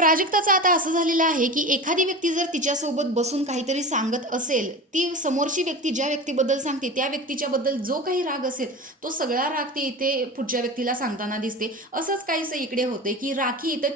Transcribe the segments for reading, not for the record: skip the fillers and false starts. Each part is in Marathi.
प्राजक्ताचं आता असं झालेलं आहे, की एखादी व्यक्ती जर तिच्यासोबत बसून काहीतरी सांगत असेल, ती समोरची व्यक्ती ज्या व्यक्तीबद्दल सांगते, त्या व्यक्तीच्याबद्दल जो काही राग असेल, तो सगळा राग ती इथे पुढच्या व्यक्तीला सांगताना दिसते. असंच काहीसं इकडे होते, की राखी इथं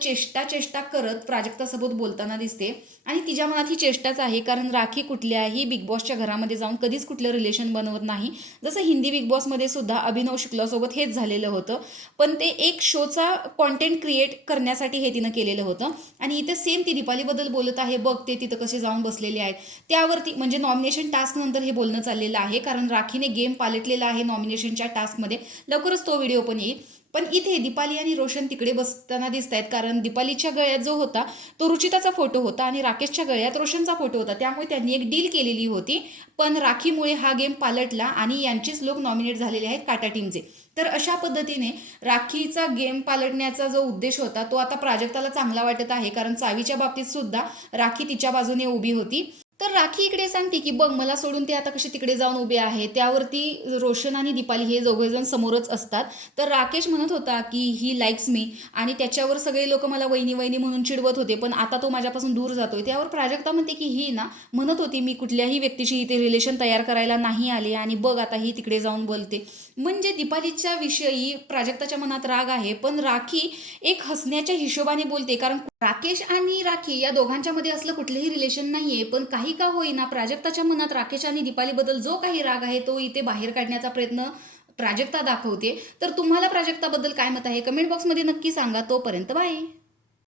चेष्टा करत प्राजक्तासोबत बोलताना दिसते आणि तिच्या मनात ही चेष्टाच आहे, कारण राखी कुठल्याही बिग बॉसच्या घरामध्ये जाऊन कधीच कुठलं रिलेशन बनवत नाही. जसं हिंदी बिग बॉसमध्ये सुद्धा अभिनव शुक्लासोबत हेच झालेलं होतं. पण ते एक शोचा कॉन्टेंट क्रिएट करण्यासाठी हे तिनं केलेलं होतं. आणि इथे सेम ती दीपालीबद्दल बोलत आहे, बघ ते तिथं कसे जाऊन बसलेले आहेत. त्यावरती म्हणजे नॉमिनेशन टास्क नंतर हे बोलणं चाललेलं आहे, कारण राखीने गेम पालटलेला आहे नॉमिनेशनच्या टास्कमध्ये. लवकरच तो व्हिडिओ पण येईल. पण इथे दीपाली आणि रोशन तिकडे बसताना दिसत आहेत, कारण दीपालीच्या गळ्यात जो होता तो रुचिताचा फोटो होता आणि राकेशच्या गळ्यात रोशनचा फोटो होता. त्यामुळे त्यांनी एक डील केलेली होती, पण राखीमुळे हा गेम पालटला आणि यांचीच लोक नॉमिनेट झालेले आहेत काटा टीमचे. तर अशा पद्धतीने राखीचा गेम पालटण्याचा जो उद्देश होता तो आता प्राजक्ताला चांगला वाटत आहे, कारण चावीच्या बाबतीत सुद्धा राखी तिच्या बाजूने उभी होती. तर राखी इकडे सांगते की बघ मला सोडून ते आता कसे तिकडे जाऊन उभे आहे. त्यावरती रोशन आणि दीपाली हे दोघेजण समोरच असतात. तर राकेश म्हणत होता की ही लाईक्स मी, आणि त्याच्यावर सगळे लोक मला वहिनी वहिनी म्हणून चिडवत होते, पण आता तो माझ्यापासून दूर जातोय. त्यावर प्राजक्ता म्हणते की ही ना म्हणत होती मी कुठल्याही व्यक्तीशी इथे रिलेशन तयार करायला नाही आले, आणि बघ आता ही तिकडे जाऊन बोलते. म्हणजे दीपालीच्या विषयी प्राजक्ताच्या मनात राग आहे, पण राखी एक हसण्याच्या हिशोबाने बोलते, कारण राकेश आणि राखी या दोघांच्या मध्ये असलं कुठलंही रिलेशन नाहीये. पण काही का होईना प्राजक्ताच्या मनात राकेश आणि दीपालीबद्दल जो काही राग आहे तो इथे बाहेर काढण्याचा प्रयत्न प्राजक्ता दाखवते. तर तुम्हाला प्राजक्ताबद्दल काय मत आहे कमेंट बॉक्समध्ये नक्की सांगा. तोपर्यंत बाय.